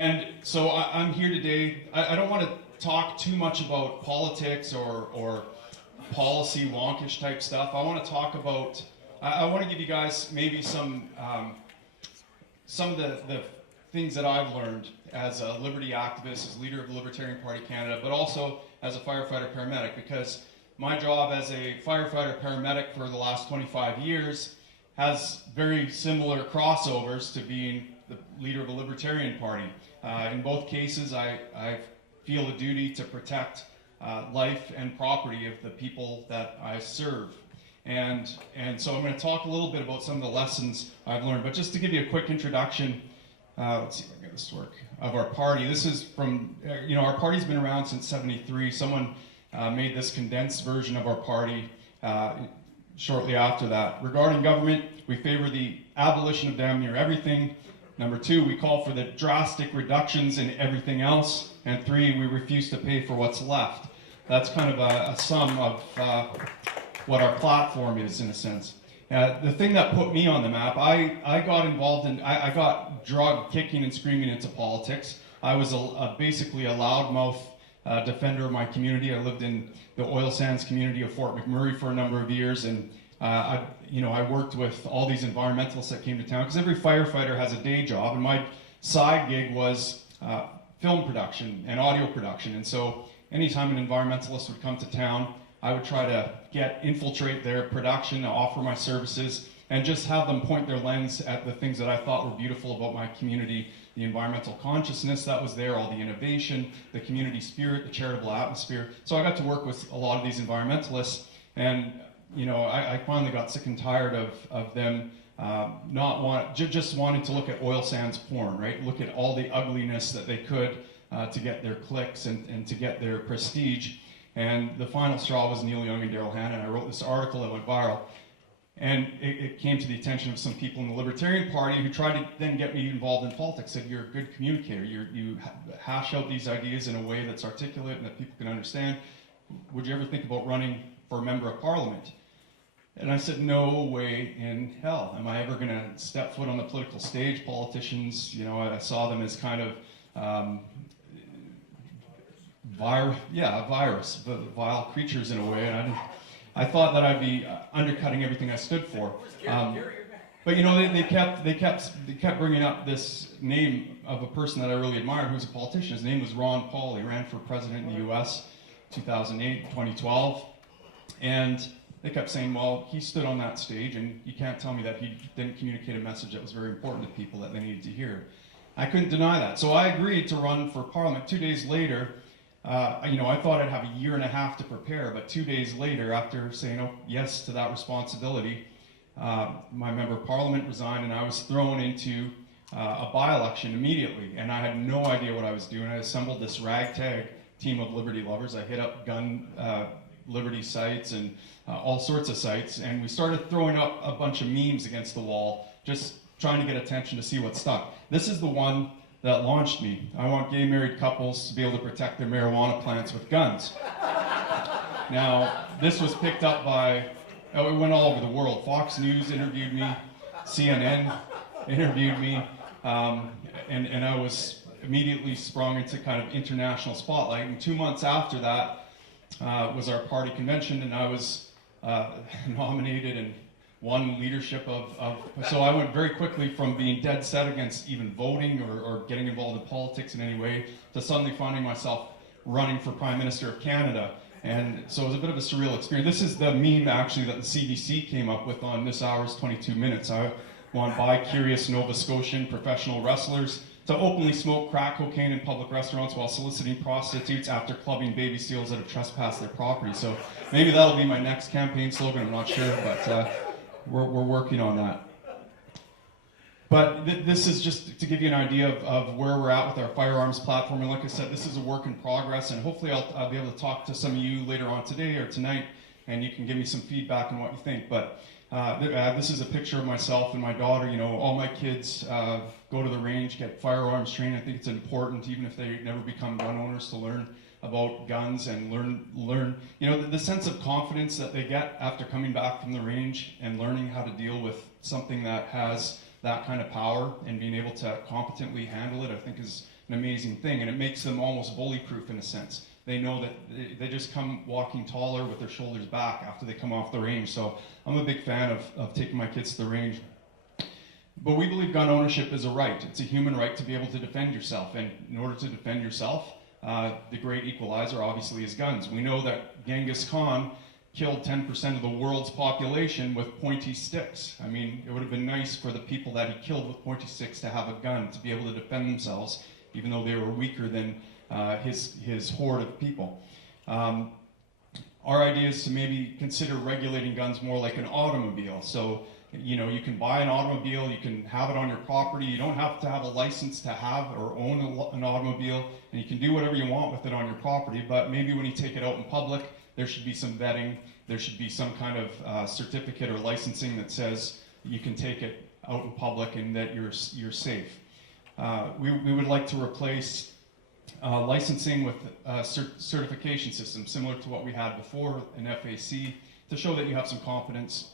And so I'm here today. I don't want to talk too much about politics or policy wonkish type stuff. I want to talk about, I want to give you guys maybe some of the things that I've learned as a liberty activist, as leader of the Libertarian Party of Canada, but also as a firefighter paramedic, because my job as a firefighter paramedic for the last 25 years has very similar crossovers to being the leader of the Libertarian Party. In both cases, I feel a duty to protect life and property of the people that I serve. And so I'm going to talk a little bit about some of the lessons I've learned. But just to give you a quick introduction, let's see if I can get this to work, of our party. This is from, our party's been around since '73. Someone made this condensed version of our party shortly after that. Regarding government, we favor the abolition of damn near everything. Number 2, we call for the drastic reductions in everything else. And 3, we refuse to pay for what's left. That's kind of a sum of what our platform is, in a sense. The thing that put me on the map, I got involved in, I got dragged kicking and screaming into politics. I was basically a loudmouth defender of my community. I lived in the oil sands community of Fort McMurray for a number of years, and I worked with all these environmentalists that came to town, because every firefighter has a day job, and my side gig was film production and audio production. And so anytime an environmentalist would come to town, I would try to infiltrate their production, offer my services, and just have them point their lens at the things that I thought were beautiful about my community, the environmental consciousness that was there, all the innovation, the community spirit, the charitable atmosphere. So I got to work with a lot of these environmentalists, and I finally got sick and tired of them just wanting to look at oil sands porn, right? Look at all the ugliness that they could to get their clicks and to get their prestige. And the final straw was Neil Young and Daryl Hannah. I wrote this article that went viral. And it came to the attention of some people in the Libertarian Party who tried to then get me involved in politics. Said, you're a good communicator. You hash out these ideas in a way that's articulate and that people can understand. Would you ever think about running for a member of parliament? And I said, no way in hell am I ever going to step foot on the political stage. Politicians, I saw them as kind of virus, vile creatures in a way, and I thought that I'd be undercutting everything I stood for. But they kept bringing up this name of a person that I really admired, who was a politician. His name was Ron Paul. He ran for president in the U.S. 2008, 2012, and they kept saying, well, he stood on that stage, and you can't tell me that he didn't communicate a message that was very important to people that they needed to hear. I couldn't deny that, so I agreed to run for parliament. 2 days later, I thought I'd have a year and a half to prepare, but 2 days later, after saying yes to that responsibility, my member of parliament resigned, and I was thrown into a by-election immediately, and I had no idea what I was doing. I assembled this ragtag team of liberty lovers. I hit up gun liberty sites and all sorts of sites, and we started throwing up a bunch of memes against the wall, just trying to get attention to see what stuck. This is the one that launched me. I want gay married couples to be able to protect their marijuana plants with guns. Now, this was picked up by, it went all over the world. Fox News interviewed me, CNN interviewed me, and I was immediately sprung into kind of international spotlight. And 2 months after that was our party convention, and I was nominated and won leadership so I went very quickly from being dead set against even voting or getting involved in politics in any way to suddenly finding myself running for Prime Minister of Canada. And so it was a bit of a surreal experience. This is the meme actually that the CBC came up with on This Hour's 22 Minutes. I want bi-curious Nova Scotian professional wrestlers to openly smoke crack cocaine in public restaurants while soliciting prostitutes after clubbing baby seals that have trespassed their property. So maybe that'll be my next campaign slogan, I'm not sure, but we're working on that. But this is just to give you an idea of where we're at with our firearms platform. And like I said, this is a work in progress, and hopefully I'll be able to talk to some of you later on today or tonight, and you can give me some feedback on what you think. But this is a picture of myself and my daughter. All my kids go to the range, get firearms training. I think it's important, even if they never become gun owners, to learn about guns and learn the sense of confidence that they get after coming back from the range and learning how to deal with something that has that kind of power and being able to competently handle it, I think is an amazing thing, and it makes them almost bully-proof in a sense. They know that they just come walking taller with their shoulders back after they come off the range. So I'm a big fan of taking my kids to the range. But we believe gun ownership is a right. It's a human right to be able to defend yourself. And in order to defend yourself, the great equalizer obviously is guns. We know that Genghis Khan killed 10% of the world's population with pointy sticks. I mean, it would have been nice for the people that he killed with pointy sticks to have a gun, to be able to defend themselves, even though they were weaker than his horde of people. Our idea is to maybe consider regulating guns more like an automobile. So, you know, you can buy an automobile, you can have it on your property, you don't have to have a license to have or own an automobile, and you can do whatever you want with it on your property, but maybe when you take it out in public, there should be some vetting, there should be some kind of certificate or licensing that says you can take it out in public and that you're safe. We would like to replace licensing with a certification system similar to what we had before, an FAC, to show that you have some competence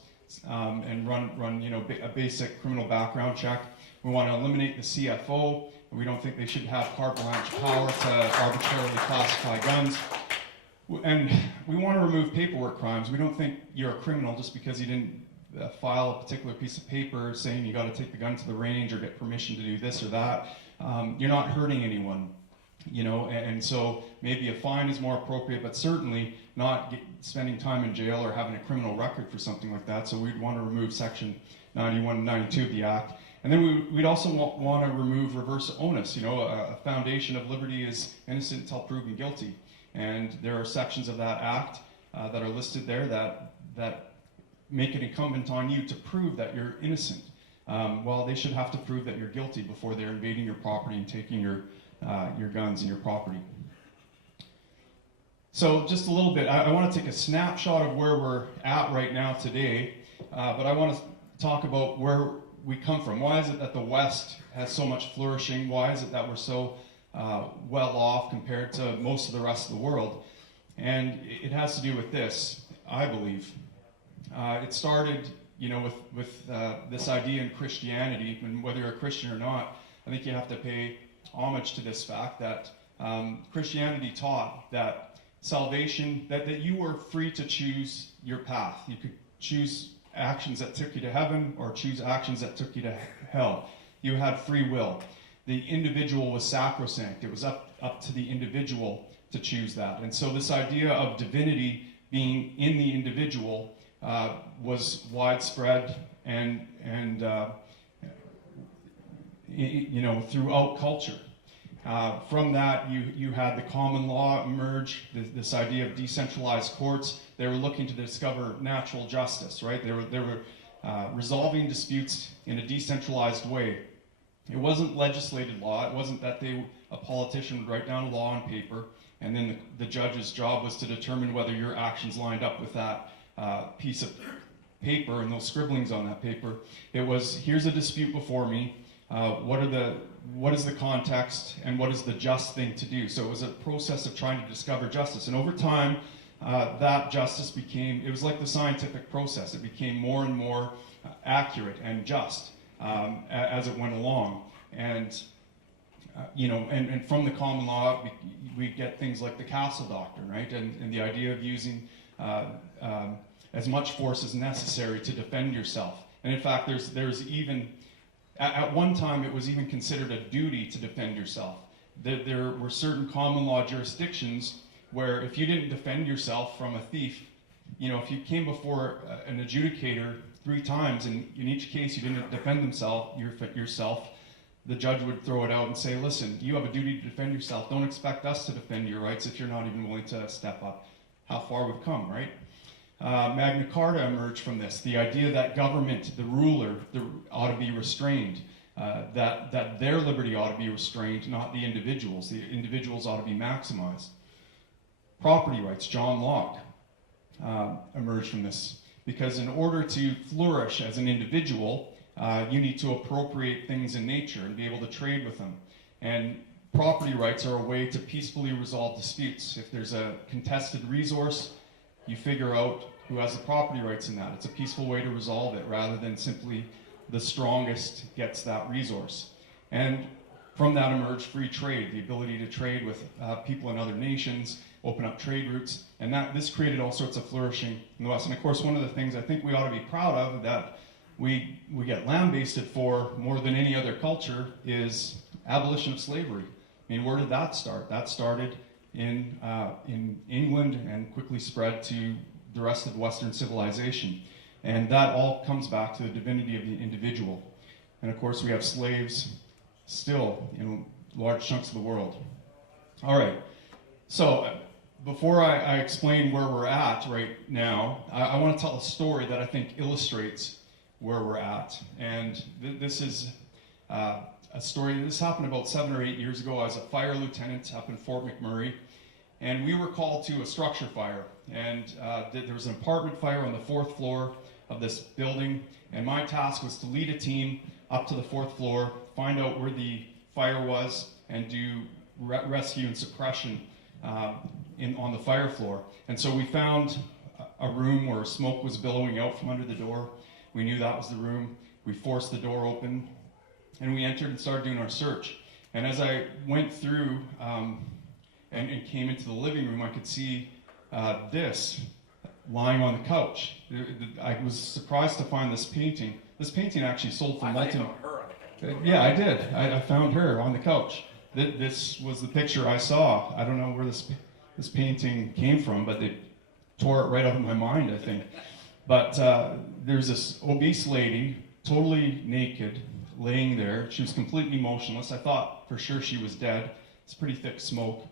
and run you know, a basic criminal background check. We want to eliminate the CFO. We don't think they should have carte blanche power to arbitrarily classify guns. And we want to remove paperwork crimes. We don't think you're a criminal just because you didn't file a particular piece of paper saying you got to take the gun to the range or get permission to do this or that. You're not hurting anyone, you know, and so maybe a fine is more appropriate, but certainly not spending time in jail or having a criminal record for something like that. So we'd want to remove Section 91 and 92 of the Act. And then we'd also want to remove reverse onus. You know, a foundation of liberty is innocent until proven guilty. And there are sections of that Act that are listed there that make it incumbent on you to prove that you're innocent. Well, they should have to prove that you're guilty before they're invading your property and taking your guns and your property. So just a little bit, I want to take a snapshot of where we're at right now today, but I want to talk about where we come from. Why is it that the West has so much flourishing? Why is it that we're so well off compared to most of the rest of the world? And it has to do with this, I believe. It started, you know, with this idea in Christianity, and whether you're a Christian or not, I think you have to pay homage to this fact that Christianity taught that salvation, that you were free to choose your path. You could choose actions that took you to heaven or choose actions that took you to hell. You had free will. The individual was sacrosanct. It was up to the individual to choose that. And so this idea of divinity being in the individual was widespread and you know, throughout culture. From that, you had the common law emerge, this idea of decentralized courts. They were looking to discover natural justice, right? They were resolving disputes in a decentralized way. It wasn't legislated law. It wasn't that a politician would write down a law on paper, and then the judge's job was to determine whether your actions lined up with that piece of paper and those scribblings on that paper. It was, here's a dispute before me. What is the context and what is the just thing to do? So it was a process of trying to discover justice. And over time, that justice became, it was like the scientific process. It became more and more accurate and just as it went along. And, you know, and from the common law, we get things like the castle doctrine, right? And the idea of using as much force as necessary to defend yourself. And in fact, there's even, at one time, it was even considered a duty to defend yourself. There were certain common law jurisdictions where if you didn't defend yourself from a thief, you know, if you came before an adjudicator 3 times and in each case you didn't defend yourself, the judge would throw it out and say, listen, you have a duty to defend yourself. Don't expect us to defend your rights if you're not even willing to step up. How far we've come, right? Magna Carta emerged from this, the idea that government, the ruler, ought to be restrained, that their liberty ought to be restrained, not the individuals. The individuals ought to be maximized. Property rights, John Locke, emerged from this, because in order to flourish as an individual, you need to appropriate things in nature and be able to trade with them. And property rights are a way to peacefully resolve disputes. If there's a contested resource, you figure out who has the property rights in that. It's a peaceful way to resolve it rather than simply the strongest gets that resource. And from that emerged free trade, the ability to trade with people in other nations, open up trade routes, and this created all sorts of flourishing in the West. And of course, one of the things I think we ought to be proud of that we get lambasted for more than any other culture is abolition of slavery. I mean, where did that start? That started in England and quickly spread to the rest of Western civilization. And that all comes back to the divinity of the individual. And of course, we have slaves still in large chunks of the world. All right, so before I explain where we're at right now, I want to tell a story that I think illustrates where we're at. And this is a story. This happened about 7 or 8 years ago. I was a fire lieutenant up in Fort McMurray, and we were called to a structure fire. And there was an apartment fire on the 4th floor of this building, and my task was to lead a team up to the 4th floor, find out where the fire was, and do rescue and suppression on the fire floor. And so we found a room where smoke was billowing out from under the door. We knew that was the room. We forced the door open, and we entered and started doing our search. And as I went through and came into the living room, I could see this lying on the couch. I was surprised to find this painting. This painting actually sold for Yeah, I did. I found her on the couch. This was the picture I saw. I don't know where this painting came from, but they tore it right out of my mind, I think. But there's this obese lady, totally naked, laying there. She was completely motionless. I thought for sure she was dead. It's pretty thick smoke.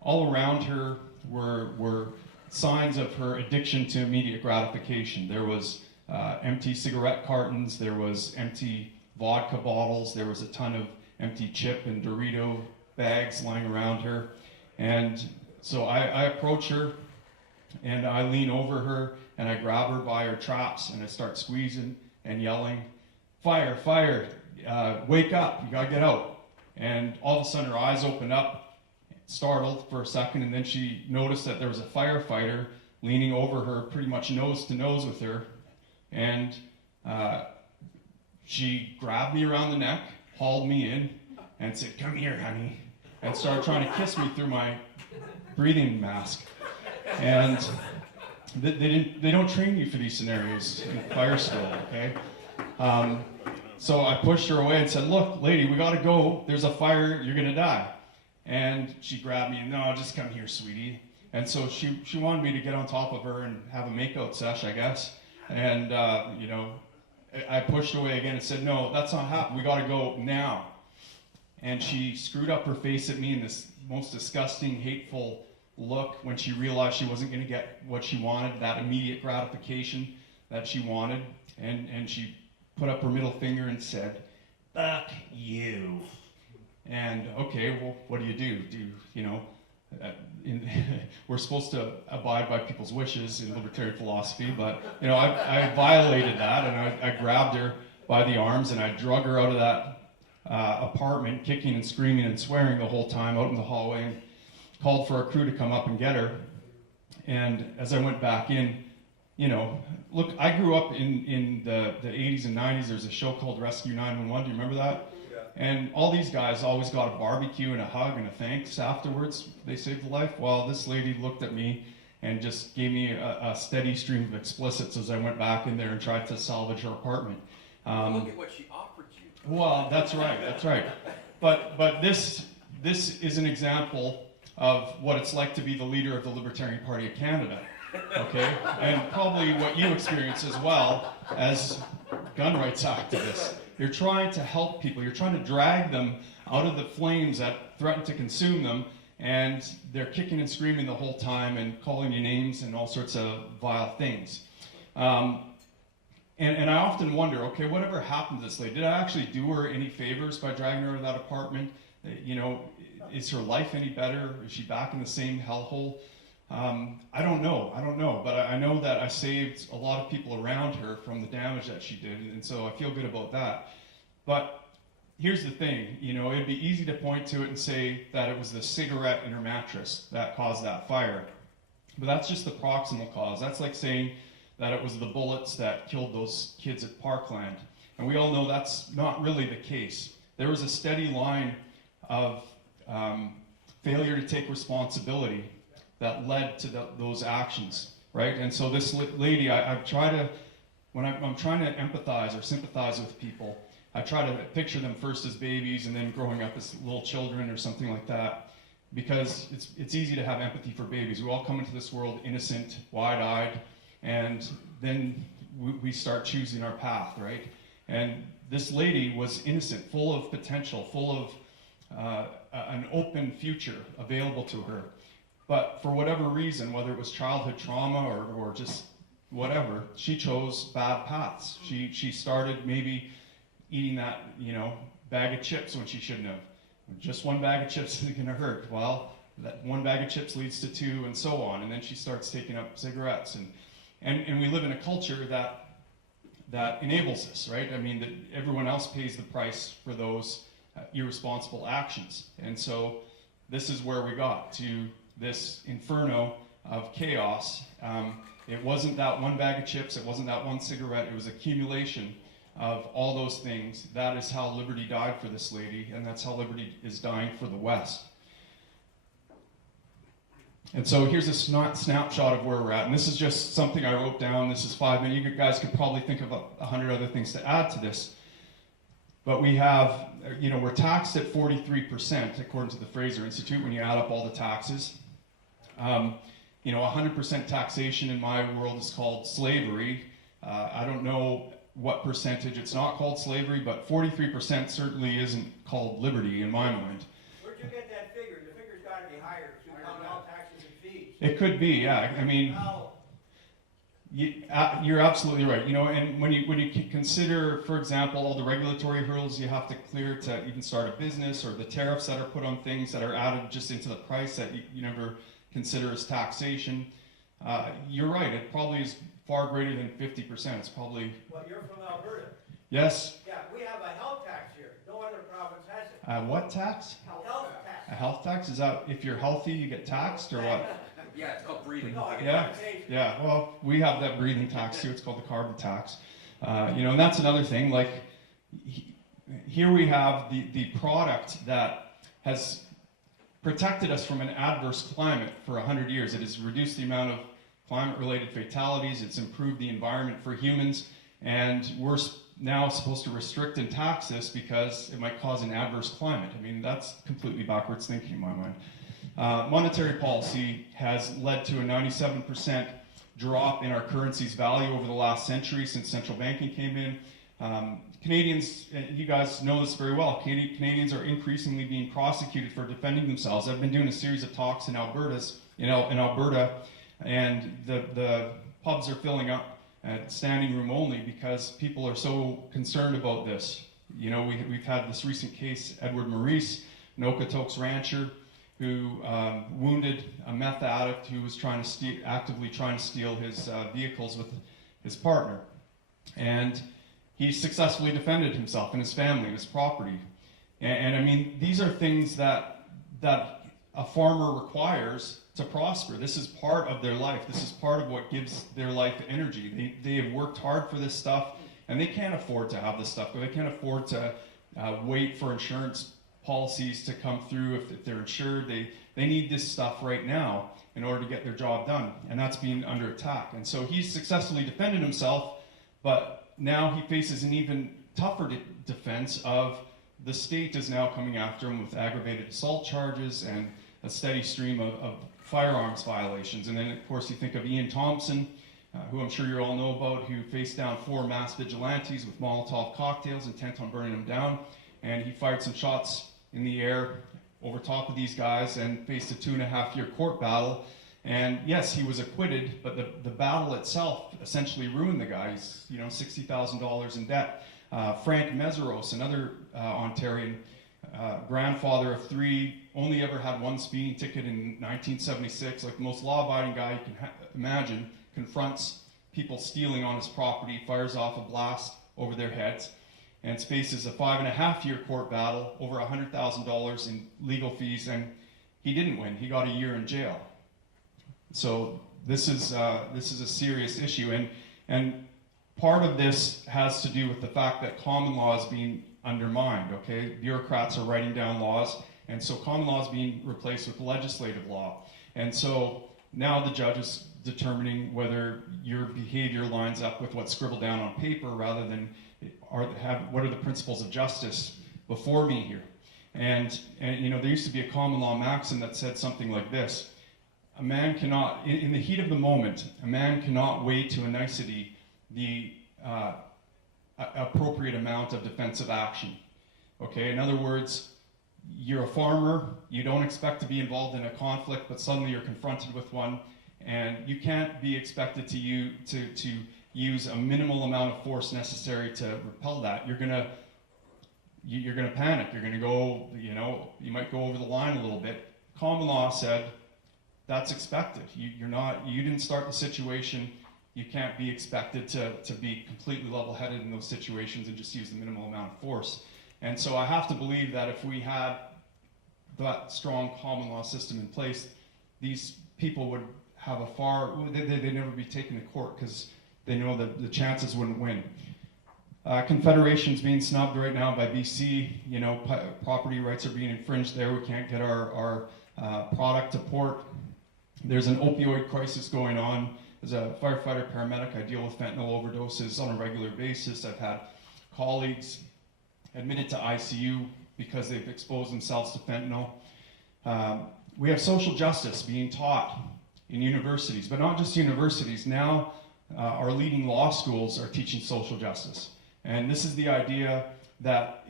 All around her were signs of her addiction to immediate gratification. There was empty cigarette cartons, there was empty vodka bottles, there was a ton of empty chip and Dorito bags lying around her. And so I approach her, and I lean over her, and I grab her by her traps, and I start squeezing and yelling, "Fire, fire, wake up, you gotta get out." And all of a sudden her eyes opened up, startled for a second, and then she noticed that there was a firefighter leaning over her, pretty much nose to nose with her, and she grabbed me around the neck, hauled me in, and said, "Come here, honey," and started trying to kiss me through my breathing mask. And they don't train you for these scenarios in fire school, okay? So I pushed her away and said, "Look, lady, we gotta go. There's a fire, you're gonna die." And she grabbed me and, "No, just come here, sweetie." And so she wanted me to get on top of her and have a makeout sesh, I guess. And, I pushed away again and said, "No, that's not happening. We got to go now." And she screwed up her face at me in this most disgusting, hateful look when she realized she wasn't going to get what she wanted, that immediate gratification that she wanted. And she put up her middle finger and said, "Fuck you." And okay, well, what do? We're supposed to abide by people's wishes in libertarian philosophy, but I violated that, and I grabbed her by the arms and I drug her out of that apartment, kicking and screaming and swearing the whole time out in the hallway, and called for a crew to come up and get her. And as I went back in, look, I grew up in the 80s and 90s. There's a show called Rescue 911. Do you remember that? And all these guys always got a barbecue and a hug and a thanks afterwards. They saved a life. Well, this lady looked at me and just gave me a steady stream of explicits as I went back in there and tried to salvage her apartment. Look at what she offered you. Well, that's right. But this is an example of what it's like to be the leader of the Libertarian Party of Canada, okay? And probably what you experience as well as gun rights activists. You're trying to help people. You're trying to drag them out of the flames that threaten to consume them, and they're kicking and screaming the whole time and calling you names and all sorts of vile things. And I often wonder, okay, whatever happened to this lady? Did I actually do her any favors by dragging her out of that apartment? Is her life any better? Is she back in the same hellhole? I don't know, but I know that I saved a lot of people around her from the damage that she did, and so I feel good about that. But here's the thing, it'd be easy to point to it and say that it was the cigarette in her mattress that caused that fire. But that's just the proximal cause. That's like saying that it was the bullets that killed those kids at Parkland. And we all know that's not really the case. There was a steady line of failure to take responsibility that led to those actions, right? And so this lady, I've tried to, when I'm trying to empathize or sympathize with people, I try to picture them first as babies and then growing up as little children or something like that, because it's easy to have empathy for babies. We all come into this world innocent, wide-eyed, and then we start choosing our path, right? And this lady was innocent, full of potential, full of an open future available to her. But for whatever reason, whether it was childhood trauma or just whatever, she chose bad paths. She started maybe eating that, bag of chips when she shouldn't have. Just one bag of chips isn't gonna hurt. Well, that one bag of chips leads to two and so on. And then she starts taking up cigarettes. And we live in a culture that enables this, right? I mean, that everyone else pays the price for those irresponsible actions. And so this is where we got to this inferno of chaos. It wasn't that one bag of chips, it wasn't that one cigarette, it was accumulation of all those things. That is how liberty died for this lady, and that's how liberty is dying for the West. And so here's a snapshot of where we're at, and this is just something I wrote down. This is 5 minutes. You guys could probably think of 100 other things to add to this. But we have, we're taxed at 43%, according to the Fraser Institute, when you add up all the taxes. 100% taxation in my world is called slavery. I don't know what percentage it's not called slavery, but 43% certainly isn't called liberty in my mind. Where'd you get that figure? The figure's got to be higher, because you count all taxes and fees. It could be, yeah. I mean, you're absolutely right. And when you consider, for example, all the regulatory hurdles you have to clear to even start a business, or the tariffs that are put on things that are added just into the price that you never consider as taxation, you're right. It probably is far greater than 50%. It's probably. Well, you're from Alberta. Yes. Yeah, we have a health tax here. No other province has it. What tax? Health tax. A health tax? Is that if you're healthy you get taxed, or what? Yeah, it's called breathing. No, Yeah. Well, we have that breathing tax too. It's called the carbon tax. And that's another thing. Like here we have the product that has protected us from an adverse climate for 100 years. It has reduced the amount of climate-related fatalities. It's improved the environment for humans, and we're now supposed to restrict and tax this because it might cause an adverse climate. I mean, that's completely backwards thinking in my mind. Monetary policy has led to a 97% drop in our currency's value over the last century since central banking came in. Canadians, you guys know this very well, Canadians are increasingly being prosecuted for defending themselves. I've been doing a series of talks in Alberta, and the pubs are filling up at standing room only because people are so concerned about this. We've had this recent case, Edward Maurice, an Okotoks rancher, who wounded a meth addict who was actively trying to steal his vehicles with his partner. And he successfully defended himself and his family and his property. And I mean, these are things that a farmer requires to prosper. This is part of their life. This is part of what gives their life energy. They have worked hard for this stuff, and they can't afford to have this stuff. They can't afford to wait for insurance policies to come through if they're insured. They need this stuff right now in order to get their job done, and that's being under attack. And so he's successfully defended himself, but now he faces an even tougher defense of the state is now coming after him with aggravated assault charges and a steady stream of firearms violations. And then, of course, you think of Ian Thompson, who I'm sure you all know about, who faced down 4 mass vigilantes with Molotov cocktails intent on burning them down. And he fired some shots in the air over top of these guys and faced a 2.5-year court battle. And yes, he was acquitted, but the battle itself essentially ruined the guy. He's $60,000 in debt. Frank Meseros, another Ontarian, grandfather of 3, only ever had 1 speeding ticket in 1976. Like the most law-abiding guy you can imagine, confronts people stealing on his property, fires off a blast over their heads, and faces a 5.5-year court battle, over $100,000 in legal fees, and he didn't win. He got a year in jail. So this is a serious issue, and part of this has to do with the fact that common law is being undermined. Okay, bureaucrats are writing down laws, And so common law is being replaced with legislative law. And so now the judge is determining whether your behavior lines up with what's scribbled down on paper rather than what are the principles of justice before me here. And you know, there used to be a common law maxim that said something like this: a man cannot, in the heat of the moment, a man cannot weigh to a nicety the appropriate amount of defensive action. Okay, in other words, you're a farmer, you don't expect to be involved in a conflict, but suddenly you're confronted with one, and you can't be expected to use a minimal amount of force necessary to repel that. You're gonna panic. You're gonna go, you know, you might go over the line a little bit. Common law said that's expected. You didn't start the situation. You can't be expected to be completely level-headed in those situations and just use the minimal amount of force. And so I have to believe that if we had that strong common law system in place, these people would have they'd never be taken to court because they know that the chances wouldn't win. Confederation's being snubbed right now by BC. You know, property rights are being infringed there. We can't get our product to port. There's an opioid crisis going on. As a firefighter paramedic, I deal with fentanyl overdoses on a regular basis. I've had colleagues admitted to ICU because they've exposed themselves to fentanyl. We have social justice being taught in universities, but not just universities. Now our leading law schools are teaching social justice. And this is the idea that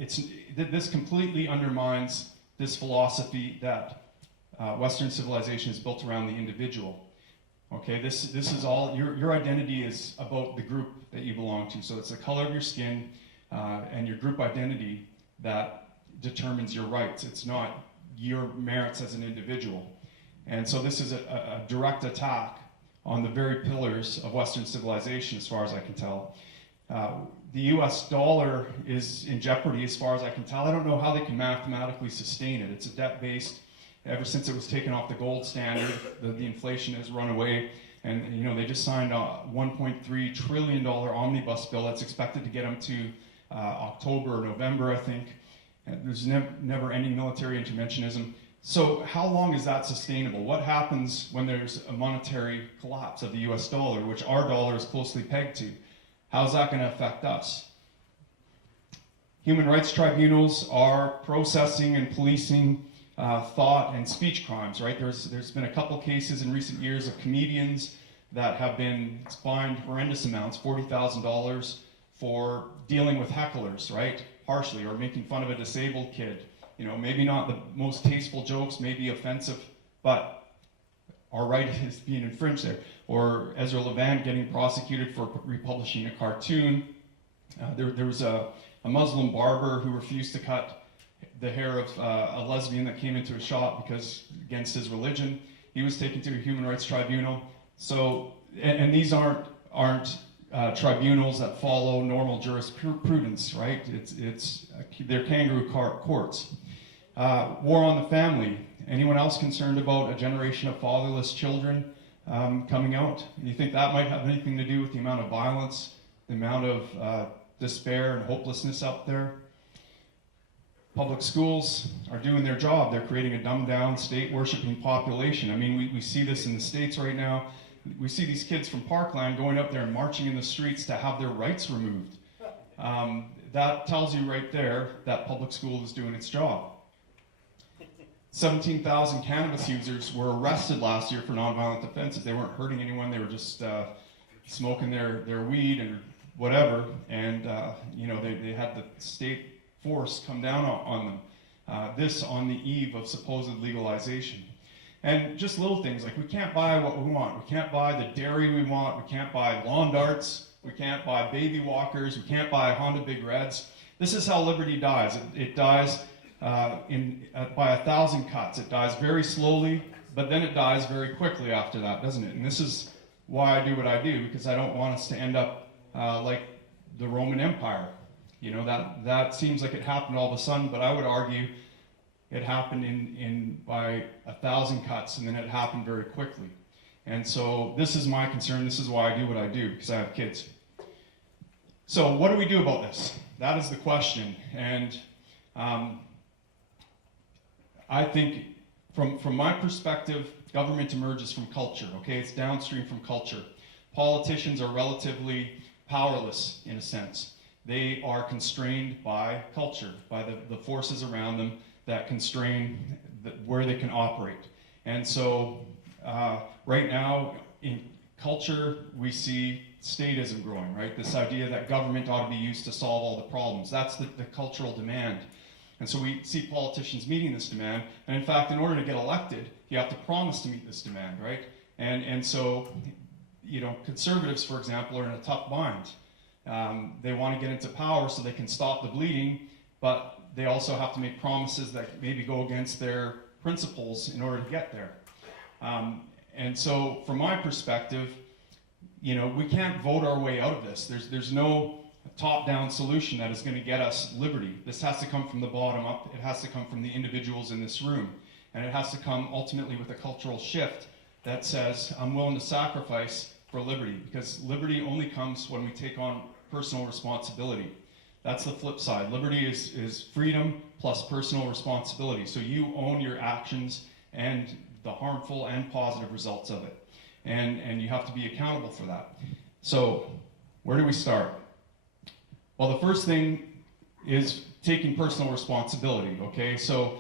this completely undermines this philosophy that Western civilization is built around the individual. Okay, this is all, your identity is about the group that you belong to. So it's the color of your skin and your group identity that determines your rights. It's not your merits as an individual. And so this is a direct attack on the very pillars of Western civilization, as far as I can tell. The US dollar is in jeopardy, as far as I can tell. I don't know how they can mathematically sustain it. It's a debt-based. Ever since it was taken off the gold standard, the inflation has run away. And you know, they just signed a $1.3 trillion omnibus bill that's expected to get them to October or November, I think. And there's never-ending military interventionism. So how long is that sustainable? What happens when there's a monetary collapse of the US dollar, which our dollar is closely pegged to? How's that going to affect us? Human rights tribunals are processing and policing thought and speech crimes, right? There's been a couple cases in recent years of comedians that have been fined horrendous amounts, $40,000, for dealing with hecklers, right? Harshly, or making fun of a disabled kid. You know, maybe not the most tasteful jokes, maybe offensive, but our right is being infringed there. Or Ezra Levant getting prosecuted for republishing a cartoon. There was a Muslim barber who refused to cut the hair of a lesbian that came into a shop because against his religion. He was taken to a human rights tribunal. So, and these aren't tribunals that follow normal jurisprudence, right? They're kangaroo courts. War on the family. Anyone else concerned about a generation of fatherless children coming out? You think that might have anything to do with the amount of violence, the amount of despair and hopelessness out there? Public schools are doing their job. They're creating a dumbed-down, state-worshipping population. I mean, we see this in the States right now. We see these kids from Parkland going up there and marching in the streets to have their rights removed. That tells you right there that public school is doing its job. 17,000 cannabis users were arrested last year for nonviolent offenses. They weren't hurting anyone. They were just smoking their weed and whatever. And you know, they had the state force come down on them. This on the eve of supposed legalization. And just little things like we can't buy what we want. We can't buy the dairy we want. We can't buy lawn darts. We can't buy baby walkers. We can't buy Honda Big Reds. This is how liberty dies. It dies by 1,000 cuts. It dies very slowly, but then it dies very quickly after that, doesn't it? And this is why I do what I do, because I don't want us to end up like the Roman Empire. You know, that seems like it happened all of a sudden, but I would argue it happened by 1,000 cuts, and then it happened very quickly. And so this is my concern. This is why I do what I do, because I have kids. So what do we do about this? That is the question. And I think, from my perspective, government emerges from culture, okay? It's downstream from culture. Politicians are relatively powerless, in a sense. They are constrained by culture, by the forces around them that constrain where they can operate. And so, right now, in culture, we see statism growing, right? This idea that government ought to be used to solve all the problems. That's the cultural demand. And so we see politicians meeting this demand. And in fact, in order to get elected, you have to promise to meet this demand, right? And so, you know, conservatives, for example, are in a tough bind. They want to get into power so they can stop the bleeding, but they also have to make promises that maybe go against their principles in order to get there. And so, from my perspective, you know, we can't vote our way out of this. There's no top-down solution that is going to get us liberty. This has to come from the bottom up. It has to come from the individuals in this room. And it has to come ultimately with a cultural shift that says, I'm willing to sacrifice for liberty, because liberty only comes when we take on personal responsibility. That's the flip side. Liberty is freedom plus personal responsibility. So you own your actions and the harmful and positive results of it. And you have to be accountable for that. So where do we start? Well, the first thing is taking personal responsibility, okay? So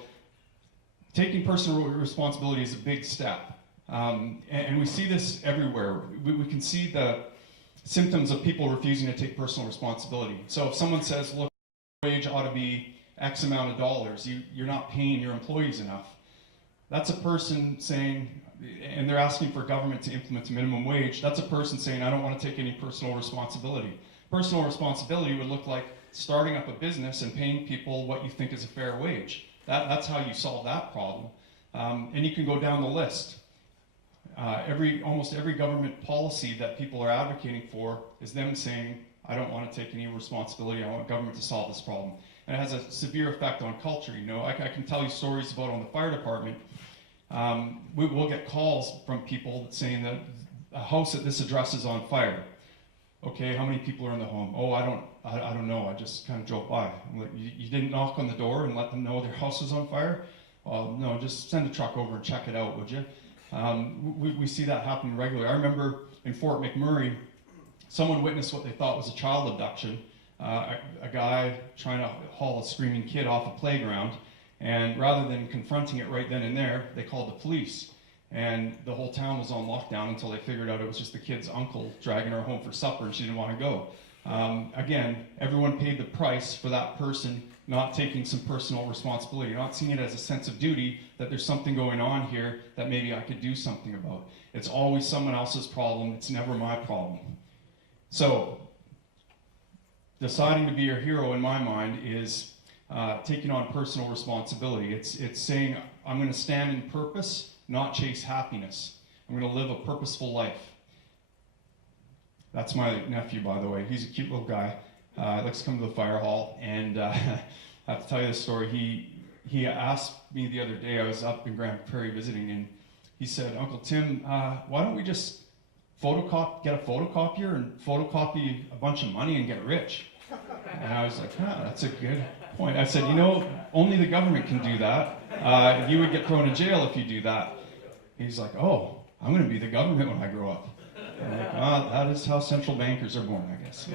taking personal responsibility is a big step. And we see this everywhere. We can see the symptoms of people refusing to take personal responsibility. So if someone says, look, wage ought to be X amount of dollars, you're not paying your employees enough. That's a person saying, and they're asking for government to implement a minimum wage, that's a person saying, I don't want to take any personal responsibility. Personal responsibility would look like starting up a business and paying people what you think is a fair wage. That's how you solve that problem. And you can go down the list. Almost every government policy that people are advocating for is them saying, I don't want to take any responsibility, I want government to solve this problem. And it has a severe effect on culture. You know, I can tell you stories about on the fire department. We will get calls from people saying that a house at this address is on fire. Okay, how many people are in the home? Oh, I don't know, I just kind of drove by. I'm like, you didn't knock on the door and let them know their house is on fire? No, just send a truck over and check it out, would you? We see that happening regularly. I remember in Fort McMurray, someone witnessed what they thought was a child abduction. A guy trying to haul a screaming kid off a playground, and rather than confronting it right then and there, they called the police. And the whole town was on lockdown until they figured out it was just the kid's uncle dragging her home for supper and she didn't want to go. Again, everyone paid the price for that person not taking some personal responsibility, not seeing it as a sense of duty that there's something going on here that maybe I could do something about. It's always someone else's problem, it's never my problem. So, deciding to be your hero in my mind is taking on personal responsibility. It's saying, I'm going to stand in purpose, not chase happiness. I'm going to live a purposeful life. That's my nephew, by the way. He's a cute little guy. Likes to come to the fire hall, and I have to tell you this story. He asked me the other day, I was up in Grand Prairie visiting, and he said, Uncle Tim, why don't we just get a photocopier and photocopy a bunch of money and get rich? And I was like, that's a good point. I said, you know, only the government can do that. You would get thrown in jail if you do that. He's like, oh, I'm going to be the government when I grow up. I'm like, that is how central bankers are born, I guess.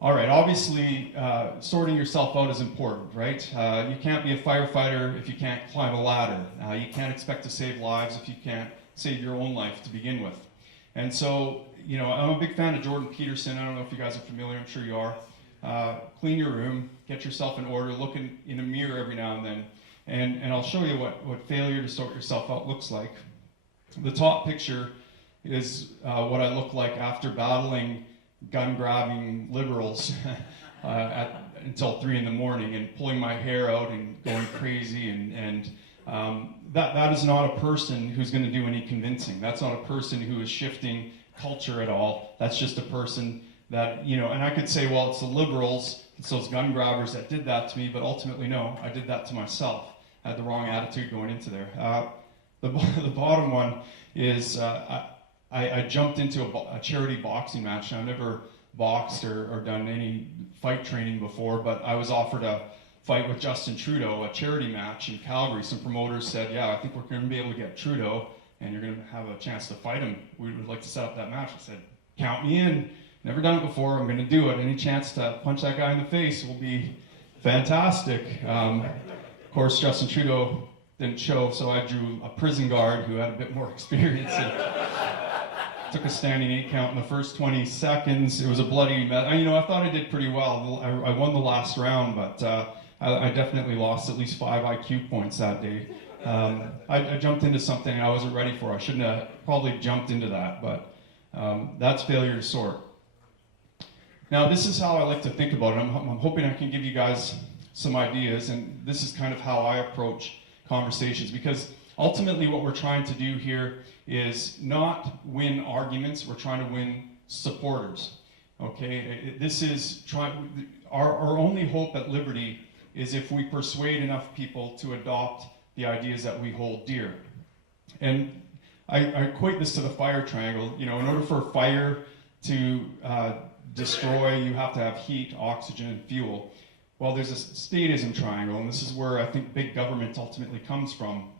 All right, obviously, sorting yourself out is important, right? You can't be a firefighter if you can't climb a ladder. You can't expect to save lives if you can't save your own life to begin with. And so, you know, I'm a big fan of Jordan Peterson. I don't know if you guys are familiar, I'm sure you are. Clean your room, get yourself in order, look in a mirror every now and then, and I'll show you what failure to sort yourself out looks like. The top picture is what I look like after battling gun-grabbing liberals until 3 in the morning and pulling my hair out and going crazy, and that is not a person who's going to do any convincing. That's not a person who is shifting culture at all. That's just a person that, you know, and I could say, well, it's the liberals, it's those gun grabbers that did that to me, but ultimately, no, I did that to myself. I had the wrong attitude going into there. The bottom one is I jumped into a charity boxing match. I've never boxed or done any fight training before, but I was offered a fight with Justin Trudeau, a charity match in Calgary. Some promoters said, yeah, I think we're going to be able to get Trudeau, and you're going to have a chance to fight him. We would like to set up that match. I said, count me in. Never done it before. I'm going to do it. Any chance to punch that guy in the face will be fantastic. Of course, Justin Trudeau didn't show, so I drew a prison guard who had a bit more experience. And took a standing 8 count in the first 20 seconds. It was a bloody mess. I thought I did pretty well. I won the last round, but I definitely lost at least 5 IQ points that day. I jumped into something I wasn't ready for. I shouldn't have probably jumped into that, but that's failure to sort. Now, this is how I like to think about it. I'm hoping I can give you guys some ideas, and this is kind of how I approach conversations, because ultimately what we're trying to do here is not win arguments, we're trying to win supporters. Okay, this is our only hope at Liberty is if we persuade enough people to adopt the ideas that we hold dear. And I equate this to the fire triangle. In order for fire to destroy, you have to have heat, oxygen, and fuel. Well, there's a statism triangle, and this is where I think big government ultimately comes from.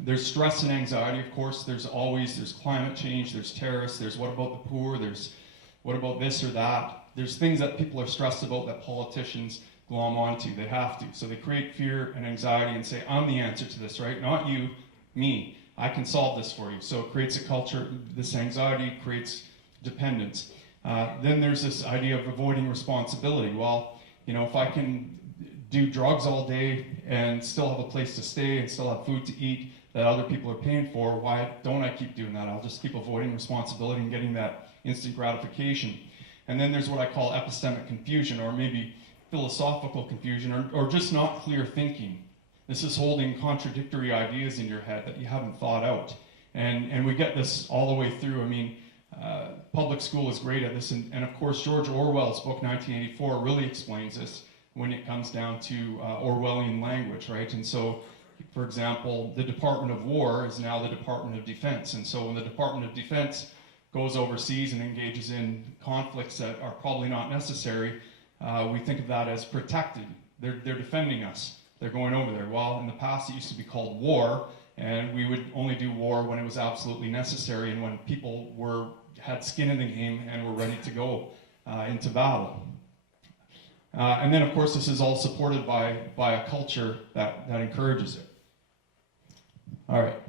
There's stress and anxiety, of course. There's climate change, there's terrorists, there's what about the poor, there's what about this or that. There's things that people are stressed about that politicians glom onto. They have to. So they create fear and anxiety and say, I'm the answer to this, right? Not you, me. I can solve this for you. So it creates a culture. This anxiety creates dependence. Then there's this idea of avoiding responsibility. Well, if I can do drugs all day and still have a place to stay and still have food to eat that other people are paying for, why don't I keep doing that? I'll just keep avoiding responsibility and getting that instant gratification. And then there's what I call epistemic confusion, or maybe philosophical confusion, or just not clear thinking. This is holding contradictory ideas in your head that you haven't thought out. And we get this all the way through. Public school is great at this, and of course George Orwell's book 1984 really explains this when it comes down to Orwellian language, right? And so, for example, the Department of War is now the Department of Defense, and so when the Department of Defense goes overseas and engages in conflicts that are probably not necessary, we think of that as protected. They're defending us. They're going over there. Well, in the past it used to be called war, and we would only do war when it was absolutely necessary and when people had skin in the game and were ready to go into battle. And then, of course, this is all supported by a culture that encourages it. All right.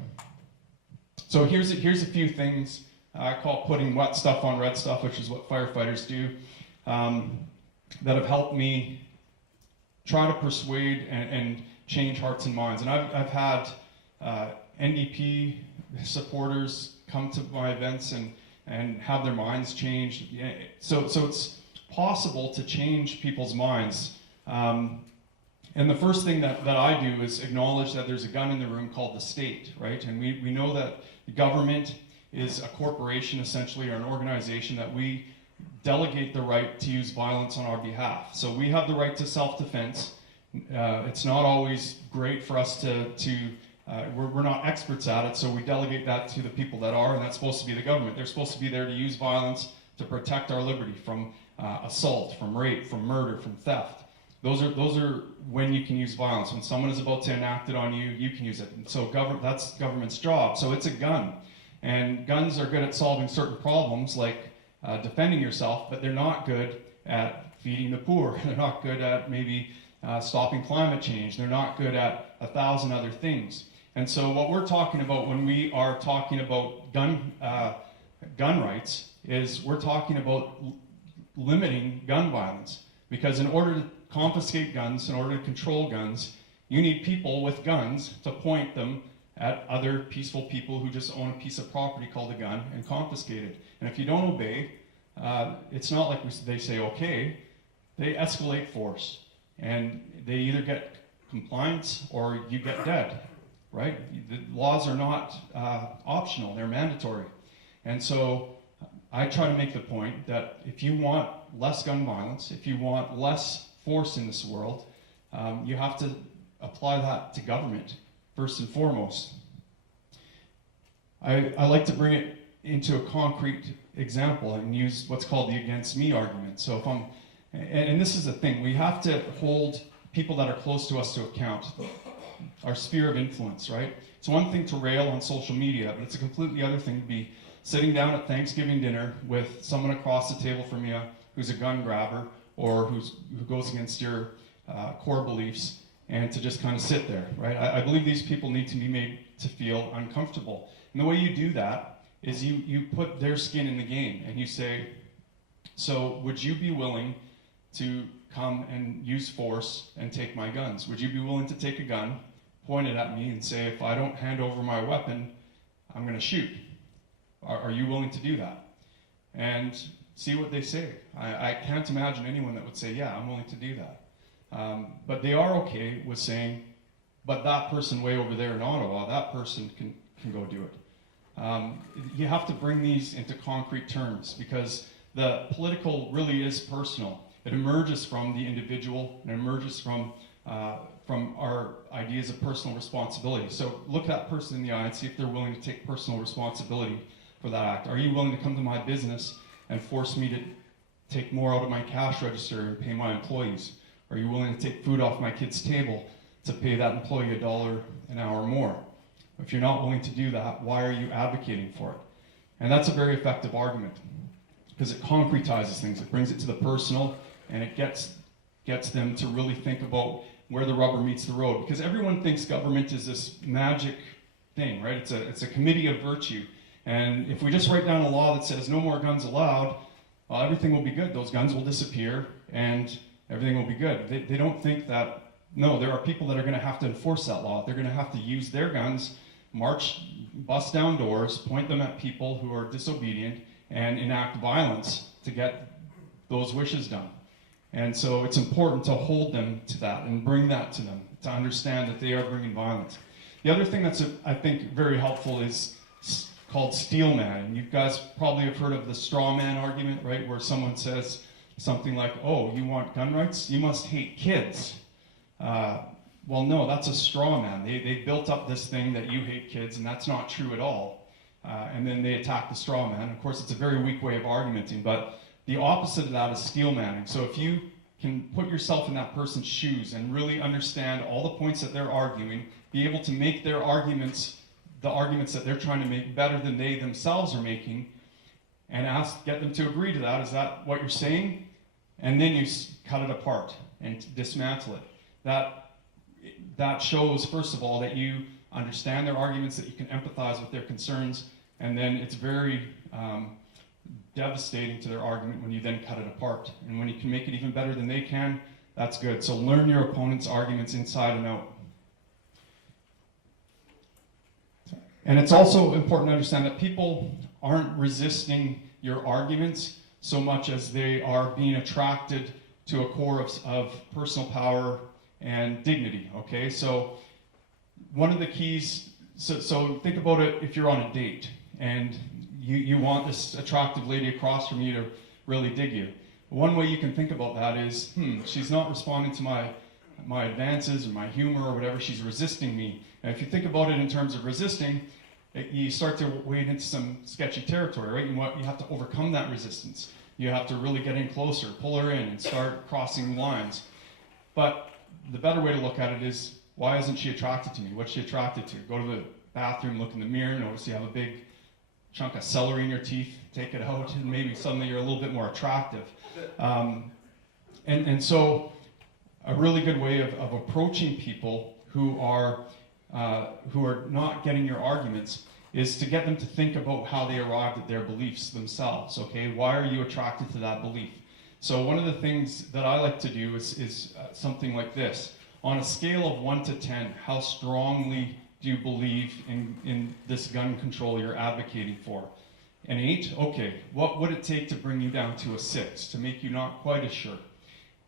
So here's a few things I call putting wet stuff on red stuff, which is what firefighters do, that have helped me try to persuade and change hearts and minds. And I've had NDP supporters come to my events and have their minds changed. So it's possible to change people's minds. And the first thing that I do is acknowledge that there's a gun in the room called the state, right? And we know that the government is a corporation, essentially, or an organization that we delegate the right to use violence on our behalf. So we have the right to self-defense. It's not always great for us we're not experts at it, so we delegate that to the people that are, and that's supposed to be the government. They're supposed to be there to use violence to protect our liberty from assault, from rape, from murder, from theft. Those are when you can use violence. When someone is about to enact it on you, you can use it. And so that's government's job. So it's a gun. And guns are good at solving certain problems, like defending yourself, but they're not good at feeding the poor. They're not good at maybe stopping climate change. They're not good at 1,000 other things. And so what we're talking about when we are talking about gun rights is we're talking about limiting gun violence. Because in order to confiscate guns, in order to control guns, you need people with guns to point them at other peaceful people who just own a piece of property called a gun and confiscate it. And if you don't obey, it's not like they say okay, they escalate force. And they either get compliance or you get dead, right? The laws are not optional, they're mandatory. And so I try to make the point that if you want less gun violence, if you want less force in this world, you have to apply that to government first and foremost. I like to bring it into a concrete example and use what's called the against me argument. So if I'm, and this is the thing, we have to hold people that are close to us to account, our sphere of influence, right? It's one thing to rail on social media, but it's a completely other thing to be sitting down at Thanksgiving dinner with someone across the table from you who's a gun grabber or who goes against your core beliefs, and to just kind of sit there, right? I believe these people need to be made to feel uncomfortable. And the way you do that is you put their skin in the game, and you say, so would you be willing to come and use force and take my guns? Would you be willing to take a gun, point it at me, and say, if I don't hand over my weapon, I'm going to shoot? Are you willing to do that? And see what they say. I can't imagine anyone that would say, yeah, I'm willing to do that. But they are okay with saying, but that person way over there in Ottawa, that person can go do it. You have to bring these into concrete terms, because the political really is personal. It emerges from the individual, and it emerges from our ideas of personal responsibility. So look that person in the eye and see if they're willing to take personal responsibility for that act. Are you willing to come to my business and force me to take more out of my cash register and pay my employees? Are you willing to take food off my kid's table to pay that employee $1 an hour more? If you're not willing to do that, why are you advocating for it? And that's a very effective argument, because it concretizes things. It brings it to the personal, and it gets them to really think about where the rubber meets the road. Because everyone thinks government is this magic thing, right? It's a committee of virtue. And if we just write down a law that says no more guns allowed, well, everything will be good. Those guns will disappear, and everything will be good. They don't think that, no, there are people that are going to have to enforce that law. They're going to have to use their guns, march, bust down doors, point them at people who are disobedient, and enact violence to get those wishes done. And so it's important to hold them to that and bring that to them, to understand that they are bringing violence. The other thing that's, I think, very helpful is called steel man. And you guys probably have heard of the straw man argument, right? Where someone says something like, oh, you want gun rights? You must hate kids. Well, no, that's a straw man. They built up this thing that you hate kids, and that's not true at all. And then they attack the straw man. Of course, it's a very weak way of argumenting, but the opposite of that is steel manning. So if you can put yourself in that person's shoes and really understand all the points that they're arguing, be able to make their arguments, the arguments that they're trying to make, better than they themselves are making, and get them to agree to that. Is that what you're saying? And then you cut it apart and dismantle it. That shows, first of all, that you understand their arguments, that you can empathize with their concerns, and then it's very devastating to their argument when you then cut it apart. And when you can make it even better than they can, that's good. So learn your opponent's arguments inside and out. And it's also important to understand that people aren't resisting your arguments so much as they are being attracted to a core of personal power and dignity, okay? So one of the keys, so think about it if you're on a date and you want this attractive lady across from you to really dig you. One way you can think about that is, she's not responding to my advances or my humor or whatever, she's resisting me. And if you think about it in terms of resisting, you start to wade into some sketchy territory, right? You have to overcome that resistance. You have to really get in closer, pull her in, and start crossing lines. But the better way to look at it is, why isn't she attracted to me? What's she attracted to? Go to the bathroom, look in the mirror, notice you have a big chunk of celery in your teeth, take it out, and maybe suddenly you're a little bit more attractive. And so a really good way of approaching people who are not getting your arguments is to get them to think about how they arrived at their beliefs themselves, okay? Why are you attracted to that belief? So one of the things that I like to do is something like this. On a scale of 1 to 10, how strongly do you believe in this gun control you're advocating for? An 8? Okay. What would it take to bring you down to a 6, to make you not quite as sure?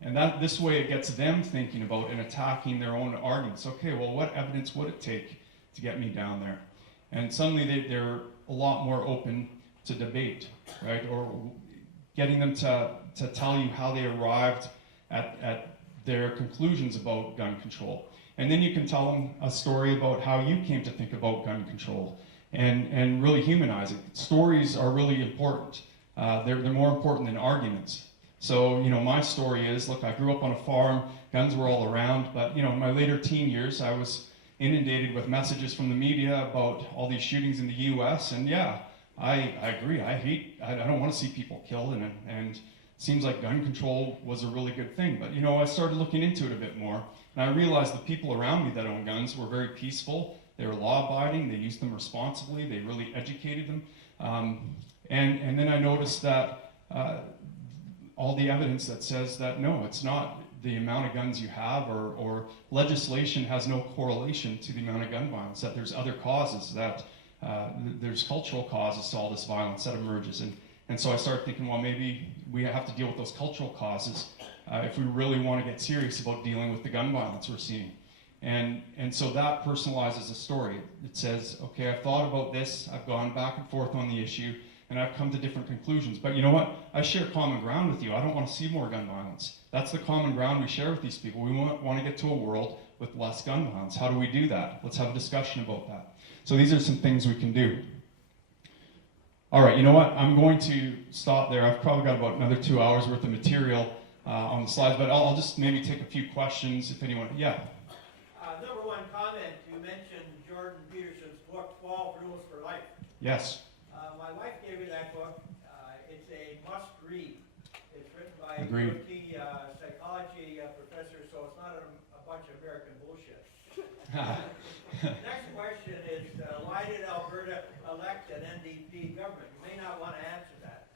And this way it gets them thinking about and attacking their own arguments. Okay, well, what evidence would it take to get me down there? And suddenly they're a lot more open to debate, right? Or getting them to tell you how they arrived at their conclusions about gun control. And then you can tell them a story about how you came to think about gun control and really humanize it. Stories are really important. They're more important than arguments. So, my story is, look, I grew up on a farm, guns were all around, but, in my later teen years, I was inundated with messages from the media about all these shootings in the U.S., and yeah, I agree, I don't want to see people killed, and it seems like gun control was a really good thing, but, I started looking into it a bit more, and I realized the people around me that own guns were very peaceful, they were law-abiding, they used them responsibly, they really educated them, and then I noticed that all the evidence that says that no, it's not the amount of guns you have, or legislation has no correlation to the amount of gun violence, that there's other causes, that there's cultural causes to all this violence that emerges. And so I started thinking, well, maybe we have to deal with those cultural causes if we really want to get serious about dealing with the gun violence we're seeing. And so that personalizes the story. It says, okay, I've thought about this, I've gone back and forth on the issue, and I've come to different conclusions. But you know what? I share common ground with you. I don't want to see more gun violence. That's the common ground we share with these people. We want to get to a world with less gun violence. How do we do that? Let's have a discussion about that. So these are some things we can do. All right, you know what? I'm going to stop there. I've probably got about another 2 hours worth of material on the slides, but I'll just maybe take a few questions if anyone, yeah. Number one comment, you mentioned Jordan Peterson's book, 12 Rules for Life. Yes. My wife gave me that book. It's a must-read. It's written by a Agreed. UT psychology professor, so it's not a bunch of American bullshit. Next question is, why did Alberta elect an NDP government? You may not want to answer that.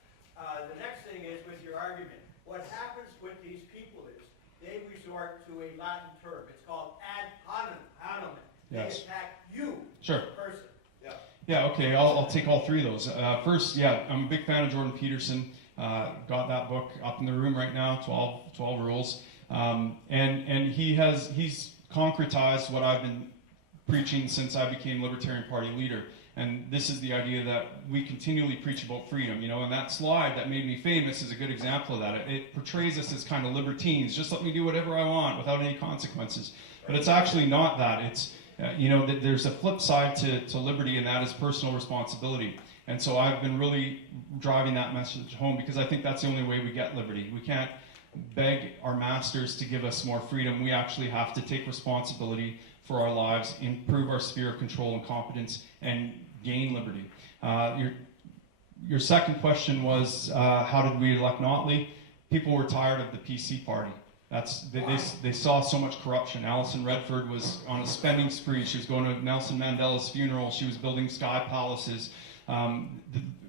The next thing is with your argument. What happens with these people is they resort to a Latin term. It's called ad hominem. Yes. They attack you, Sure. the person. Yeah, okay, I'll take all three of those. First, yeah, I'm a big fan of Jordan Peterson. Got that book up in the room right now, 12 Rules. And he's concretized what I've been preaching since I became Libertarian Party leader. And this is the idea that we continually preach about freedom. And that slide that made me famous is a good example of that. It portrays us as kind of libertines. Just let me do whatever I want without any consequences. But it's actually not that. It's there's a flip side to liberty, and that is personal responsibility. And so I've been really driving that message home, because I think that's the only way we get liberty. We can't beg our masters to give us more freedom. We actually have to take responsibility for our lives, improve our sphere of control and competence, and gain liberty. Your second question was, how did we elect Notley? People were tired of the PC party. They saw so much corruption. Alison Redford was on a spending spree. She was going to Nelson Mandela's funeral. She was building sky palaces.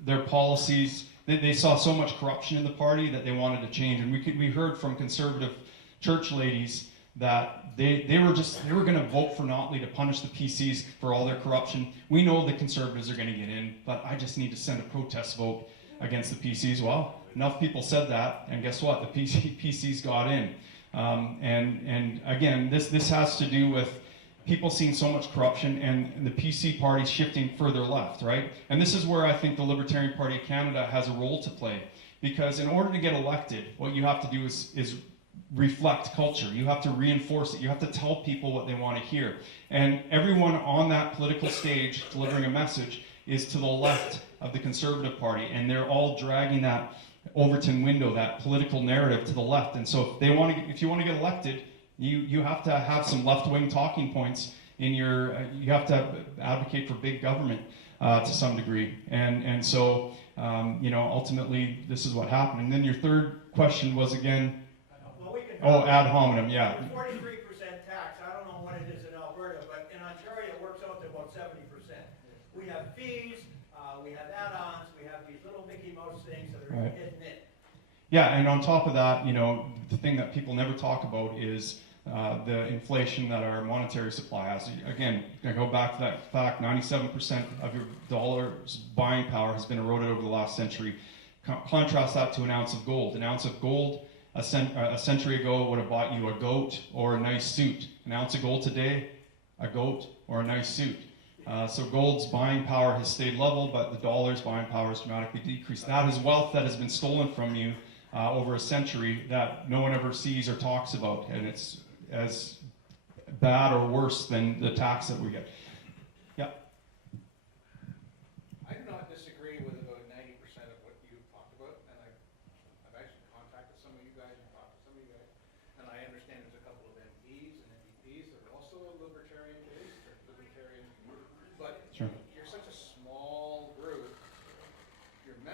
Their policies, they saw so much corruption in the party that they wanted to change. And we heard from conservative church ladies that they were going to vote for Notley to punish the PCs for all their corruption. We know the conservatives are going to get in, but I just need to send a protest vote against the PCs. Well, enough people said that, and guess what? The PCs got in. And again, this has to do with people seeing so much corruption and the PC party shifting further left, right? And this is where I think the Libertarian Party of Canada has a role to play, because in order to get elected, what you have to do is reflect culture. You have to reinforce it. You have to tell people what they want to hear. And everyone on that political stage delivering a message is to the left of the Conservative Party, and they're all dragging that Overton window, that political narrative, to the left. And so if you want to get elected, you have to have some left-wing talking points in your. You have to advocate for big government to some degree. And so ultimately this is what happened. And then your third question was again. Ad hominem, yeah. 43% tax. I don't know what it is in Alberta, but in Ontario it works out to about 70%. We have fees, we have add-ons, we have these little Mickey Mouse things that are hidden in. Yeah, and on top of that, the thing that people never talk about is the inflation that our monetary supply has. Again, I go back to that fact: 97% of your dollar's buying power has been eroded over the last century. Contrast that to an ounce of gold. An ounce of gold a century ago would have bought you a goat or a nice suit. An ounce of gold today, a goat or a nice suit. So gold's buying power has stayed level, but the dollar's buying power has dramatically decreased. That is wealth that has been stolen from you over a century that no one ever sees or talks about, and it's as bad or worse than the tax that we get. Yeah. I do not disagree with about 90% of what you've talked about, and I've actually contacted some of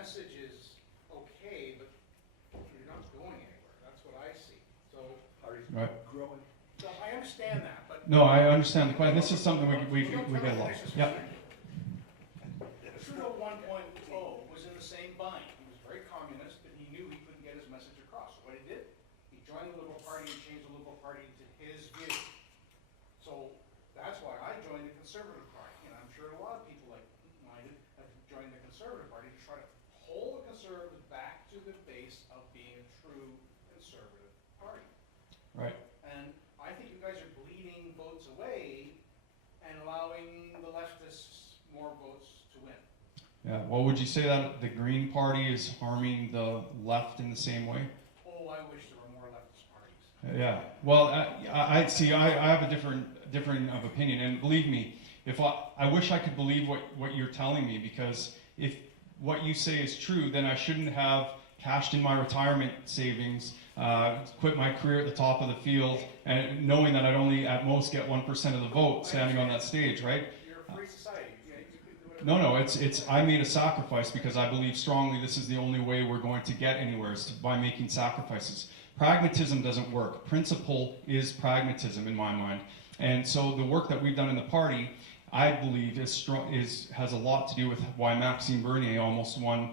message is okay, but you're not going anywhere. That's what I see. So, Right. growing. So I understand that, but. No, I understand the question. This is something we get a lot. Yeah. Trudeau 1.0 was in the same bind. He was very communist, but he knew he couldn't get his message across. So what he did, he joined the Liberal Party and changed the Liberal Party to his view. So that's why I joined the Conservative Party, and I'm sure a lot of people like mine have joined the Conservative Party to try to pull the Conservatives back to the base of being a true Conservative Party. Right. And I think you guys are bleeding votes away and allowing the leftists more votes to win. Yeah. Well, would you say that the Green Party is harming the left in the same way? Oh, I wish there were more leftist parties. Yeah. Well, I see. I have a different of opinion, and believe me, if I wish I could believe what you're telling me, because if what you say is true, then I shouldn't have cashed in my retirement savings, quit my career at the top of the field, and knowing that I'd only at most get 1% of the vote standing on that stage, right? You're a free society. Yeah, you can do whatever. No, it's I made a sacrifice because I believe strongly this is the only way we're going to get anywhere is by making sacrifices. Pragmatism doesn't work. Principle is pragmatism in my mind. And so the work that we've done in the party, I believe, has a lot to do with why Maxime Bernier almost won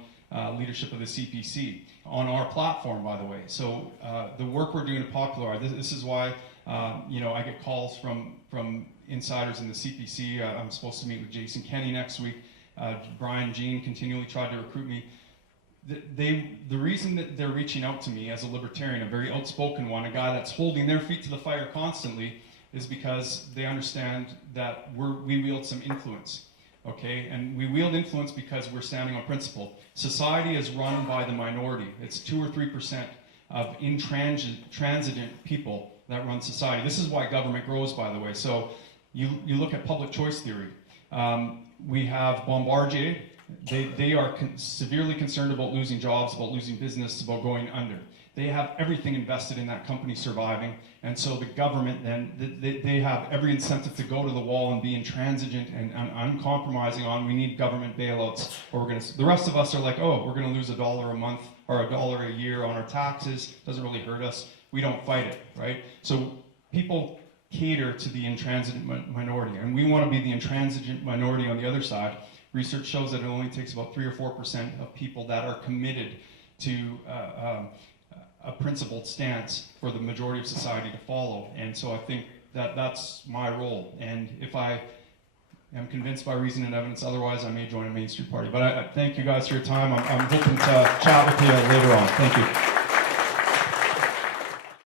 leadership of the CPC on our platform, by the way. So the work we're doing to popularize, this is why I get calls from insiders in the CPC. I'm supposed to meet with Jason Kenney next week. Brian Jean continually tried to recruit me. The reason that they're reaching out to me as a libertarian, a very outspoken one, a guy that's holding their feet to the fire constantly, is because they understand that we wield some influence, okay? And we wield influence because we're standing on principle. Society is run by the minority. It's 2 or 3% of intransigent people that run society. This is why government grows, by the way. So you look at public choice theory. We have Bombardier. They are severely concerned about losing jobs, about losing business, about going under. They have everything invested in that company surviving, and so the government then, they have every incentive to go to the wall and be intransigent and uncompromising on, we need government bailouts, or the rest of us are like, oh, we're gonna lose $1 a month or $1 a year on our taxes, doesn't really hurt us, we don't fight it, right? So people cater to the intransigent minority, and we wanna be the intransigent minority on the other side. Research shows that it only takes about 3 or 4% of people that are committed to a principled stance for the majority of society to follow. And so I think that that's my role. And if I am convinced by reason and evidence otherwise, I may join a Main Street Party. But I thank you guys for your time. I'm hoping to chat with you later on. Thank you.